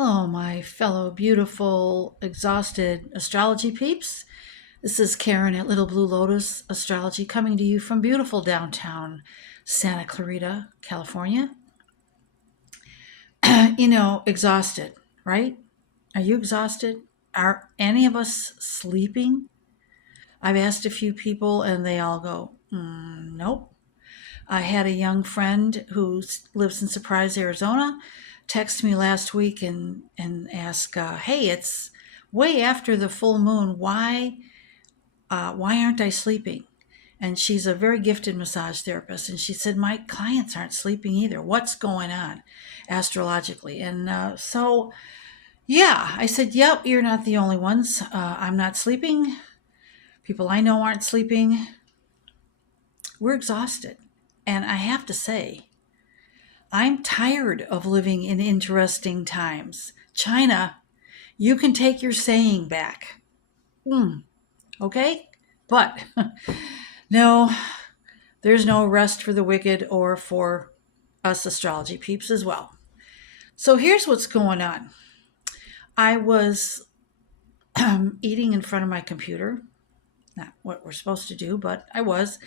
Hello, my fellow beautiful, exhausted astrology peeps. This is Karen at Little Blue Lotus Astrology coming to you from beautiful downtown Santa Clarita, California. Exhausted, right? Are you exhausted? Are any of us sleeping? I've asked a few people and they all go, nope. I had a young friend who lives in Surprise, Arizona, text me last week and ask, "Hey, it's way after the full moon. Why aren't I sleeping?" And she's a very gifted massage therapist, and she said my clients aren't sleeping either. What's going on astrologically? And I said, "Yep, you're not the only ones. I'm not sleeping. People I know aren't sleeping. We're exhausted." And I have to say, I'm tired of living in interesting times. China, you can take your saying back. Okay? But no, there's no rest for the wicked or for us astrology peeps as well. So here's what's going on. I was eating in front of my computer. Not what we're supposed to do, but I was.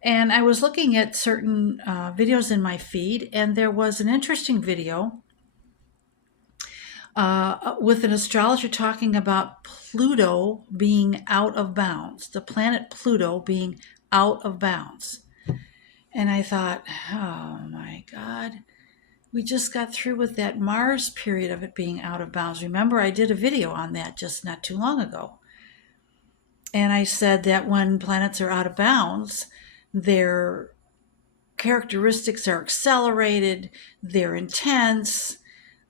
And I was looking at certain videos in my feed, and there was an interesting video with an astrologer talking about Pluto being out of bounds, the planet Pluto being out of bounds. And I thought, oh my God, we just got through with that Mars period of it being out of bounds. Remember, I did a video on that just not too long ago. And I said that when planets are out of bounds, their characteristics are accelerated, they're intense,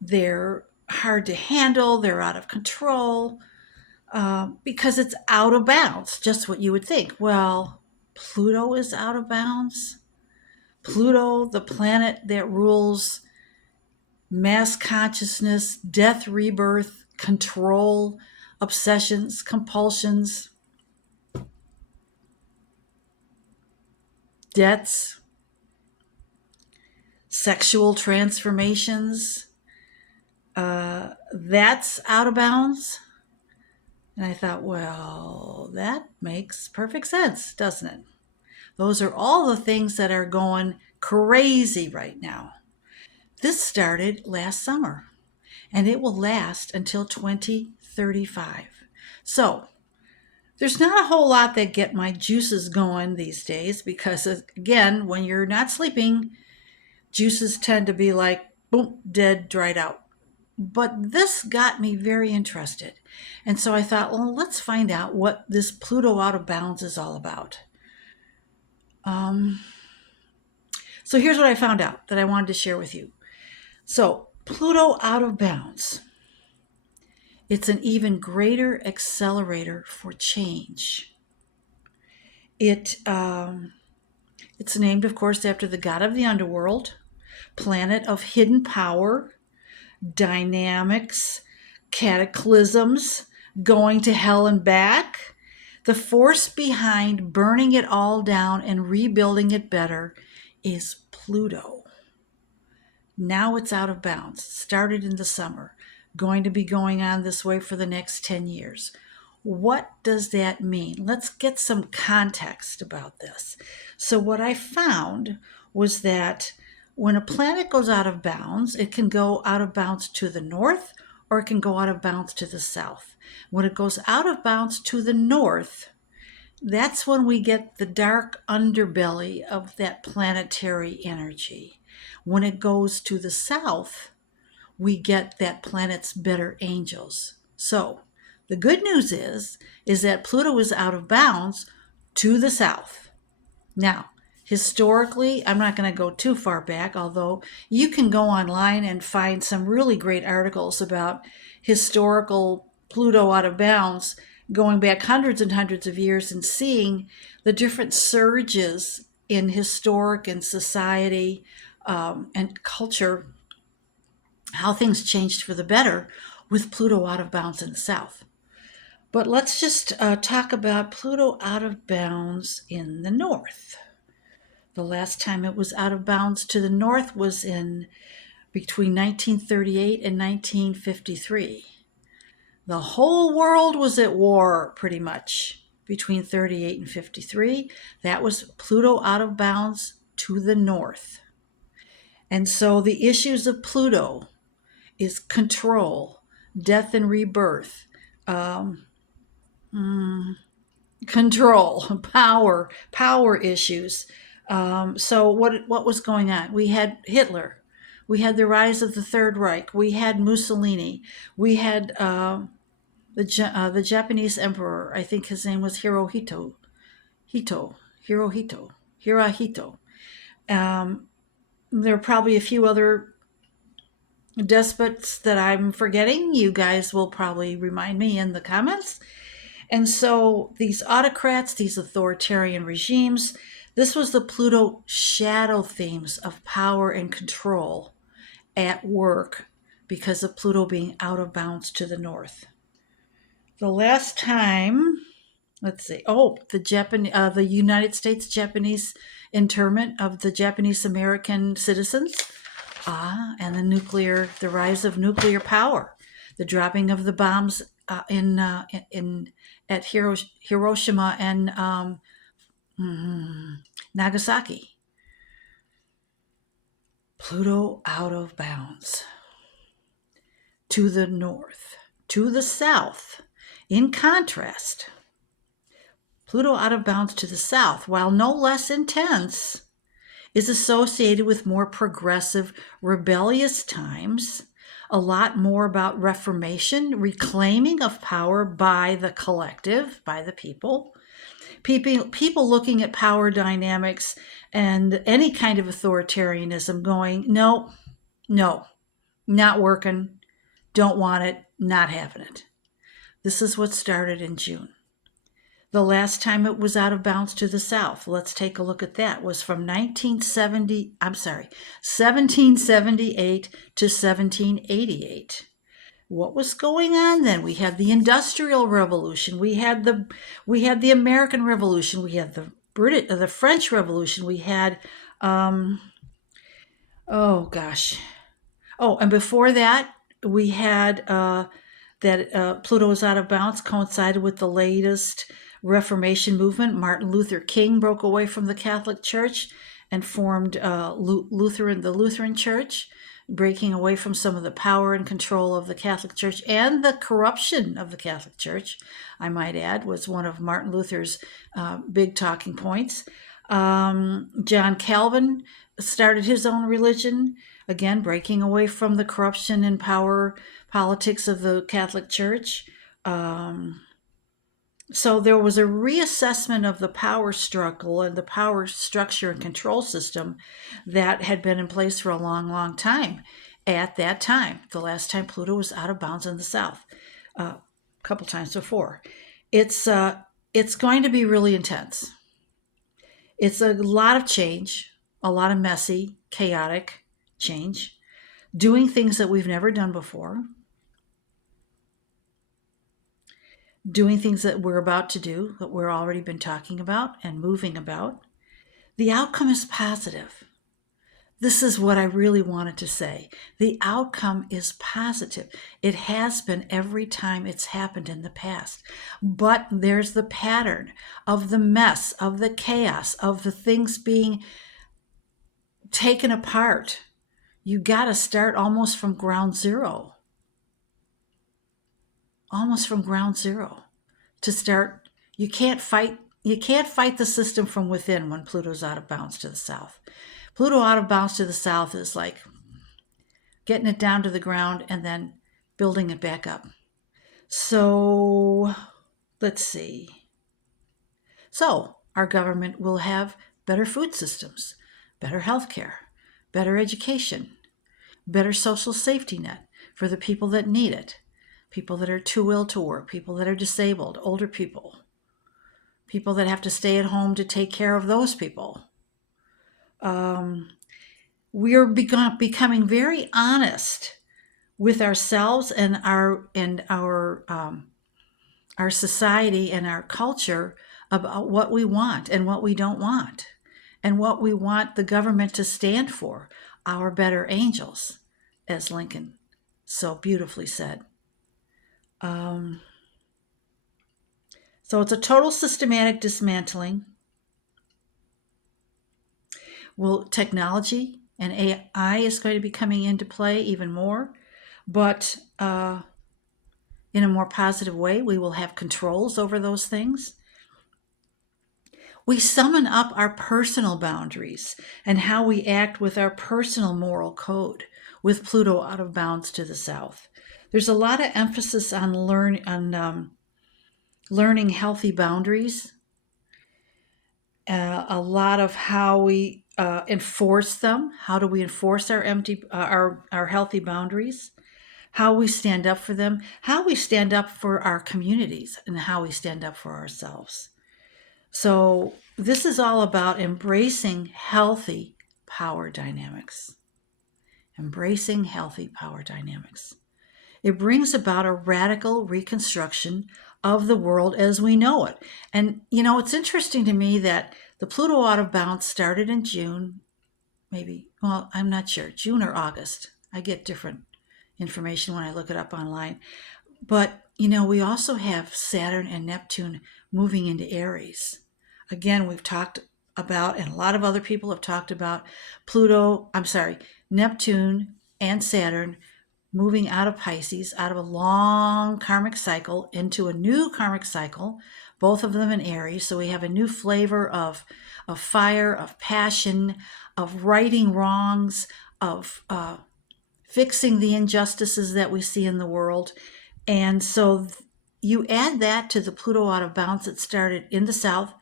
they're hard to handle, they're out of control, because it's out of bounds, just what you would think. Well, Pluto is out of bounds. Pluto, the planet that rules mass consciousness, death, rebirth, control, obsessions, compulsions, debts, sexual transformations, that's out of bounds. And I thought, well, that makes perfect sense, doesn't it? Those are all the things that are going crazy right now. This started last summer, and it will last until 2035. So there's not a whole lot that get my juices going these days because, again, when you're not sleeping, juices tend to be like, boom, dead, dried out. But this got me very interested. And so I thought, well, let's find out what this Pluto out of bounds is all about. So here's what I found out that I wanted to share with you. So Pluto out of bounds. It's an even greater accelerator for change. It's named, of course, after the god of the underworld, planet of hidden power, dynamics, cataclysms, going to hell and back. The force behind burning it all down and rebuilding it better is Pluto. Now it's out of bounds. Started in the summer. Going to be going on this way for the next 10 years. What does that mean? Let's get some context about this. So what I found was that when a planet goes out of bounds, it can go out of bounds to the north or it can go out of bounds to the south. When it goes out of bounds to the north, that's when we get the dark underbelly of that planetary energy. When it goes to the south, we get that planet's better angels. So the good news is that Pluto is out of bounds to the south. Now, historically, I'm not going to go too far back, although you can go online and find some really great articles about historical Pluto out of bounds going back hundreds and hundreds of years and seeing the different surges in historic and society and culture, how things changed for the better with Pluto out of bounds in the south. But let's just talk about Pluto out of bounds in the north. The last time it was out of bounds to the north was in between 1938 and 1953. The whole world was at war pretty much between 38 and 53. That was Pluto out of bounds to the north. And so the issues of Pluto is control, death and rebirth, um, control, power issues. So what was going on? We had Hitler, we had the rise of the Third Reich, we had Mussolini, we had the Japanese emperor. I think his name was Hirohito. There are probably a few other despots that I'm forgetting. You guys will probably remind me in the comments. And so these autocrats, these authoritarian regimes, this was the Pluto shadow themes of power and control at work because of Pluto being out of bounds to the north. The last time, let's see, the United States Japanese internment of the Japanese American citizens, and the rise of nuclear power, the dropping of the bombs at Hiroshima and Nagasaki. Pluto out of bounds to the north, to the south. In contrast, Pluto out of bounds to the south, while no less intense, is associated with more progressive, rebellious times, a lot more about reformation, reclaiming of power by the collective, by the people. People looking at power dynamics and any kind of authoritarianism going, no, not working, don't want it, not having it. This is what started in June. The last time it was out of bounds to the south, let's take a look at that, was from 1778 to 1788. What was going on then? We had the Industrial Revolution, we had the American Revolution, we had the French Revolution, we had and before that we had that Pluto was out of bounds, coincided with the latest Reformation movement. Martin Luther King broke away from the Catholic Church and formed the Lutheran Church, breaking away from some of the power and control of the Catholic Church and the corruption of the Catholic Church, I might add, was one of Martin Luther's big talking points. John Calvin started his own religion, again, breaking away from the corruption and power politics of the Catholic Church. So there was a reassessment of the power struggle and the power structure and control system that had been in place for a long, long time. At that time, the last time Pluto was out of bounds in the south, a couple times before. It's going to be really intense. It's a lot of change, a lot of messy, chaotic change, doing things that we've never done before, doing things that we're about to do, that we've already been talking about and moving about. The outcome is positive. This is what I really wanted to say. The outcome is positive. It has been every time it's happened in the past. But there's the pattern of the mess, of the chaos, of the things being taken apart. You got to start almost from ground zero. To start. You can't fight the system from within when Pluto's out of bounds to the south. Pluto out of bounds to the south is like getting it down to the ground and then building it back up. So let's see. So our government will have better food systems, better healthcare, better education, better social safety net for the people that need it, people that are too ill to work, people that are disabled, older people that have to stay at home to take care of those people. We are becoming very honest with ourselves and our society and our culture about what we want and what we don't want, and what we want the government to stand for, our better angels. as Lincoln so beautifully said. So it's a total systematic dismantling. Well, technology and AI is going to be coming into play even more, but in a more positive way. We will have controls over those things. We summon up our personal boundaries and how we act with our personal moral code with Pluto out of bounds to the south. There's a lot of emphasis on learning healthy boundaries, a lot of how we enforce them. How do we enforce our healthy boundaries? How we stand up for them, how we stand up for our communities, and how we stand up for ourselves. So this is all about embracing healthy power dynamics. Embracing healthy power dynamics. It brings about a radical reconstruction of the world as we know it. And, it's interesting to me that the Pluto out of bounds started in June, maybe, well, I'm not sure, June or August. I get different information when I look it up online. But, we also have Saturn and Neptune moving into Aries. Again, we've talked about, and a lot of other people have talked about Neptune and Saturn moving out of Pisces, out of a long karmic cycle into a new karmic cycle, both of them in Aries. So we have a new flavor of fire, of passion, of righting wrongs, of fixing the injustices that we see in the world. And so you add that to the Pluto out of bounds that started in the south.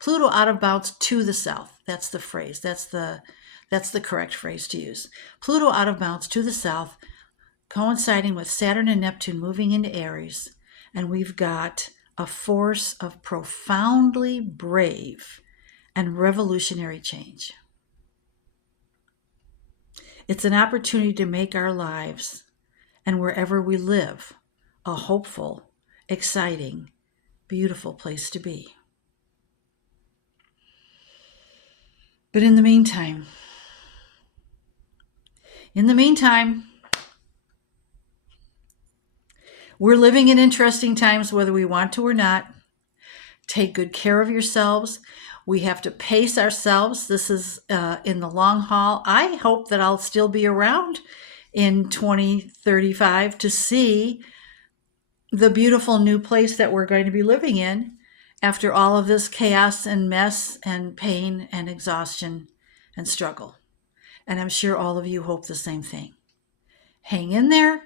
Pluto out of bounds to the south. That's the phrase. That's the correct phrase to use. Pluto out of bounds to the south, coinciding with Saturn and Neptune moving into Aries. And we've got a force of profoundly brave and revolutionary change. It's an opportunity to make our lives and wherever we live a hopeful, exciting, beautiful place to be. But in the meantime, we're living in interesting times whether we want to or not. Take good care of yourselves. We have to pace ourselves. This is in the long haul. I hope that I'll still be around in 2035 to see the beautiful new place that we're going to be living in after all of this chaos and mess and pain and exhaustion and struggle. And I'm sure all of you hope the same thing. Hang in there.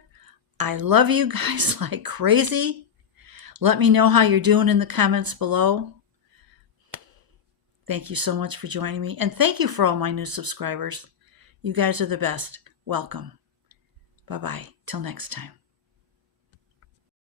I love you guys like crazy. Let me know how you're doing in the comments below. Thank you so much for joining me. And thank you for all my new subscribers. You guys are the best. Welcome. Bye-bye. Till next time.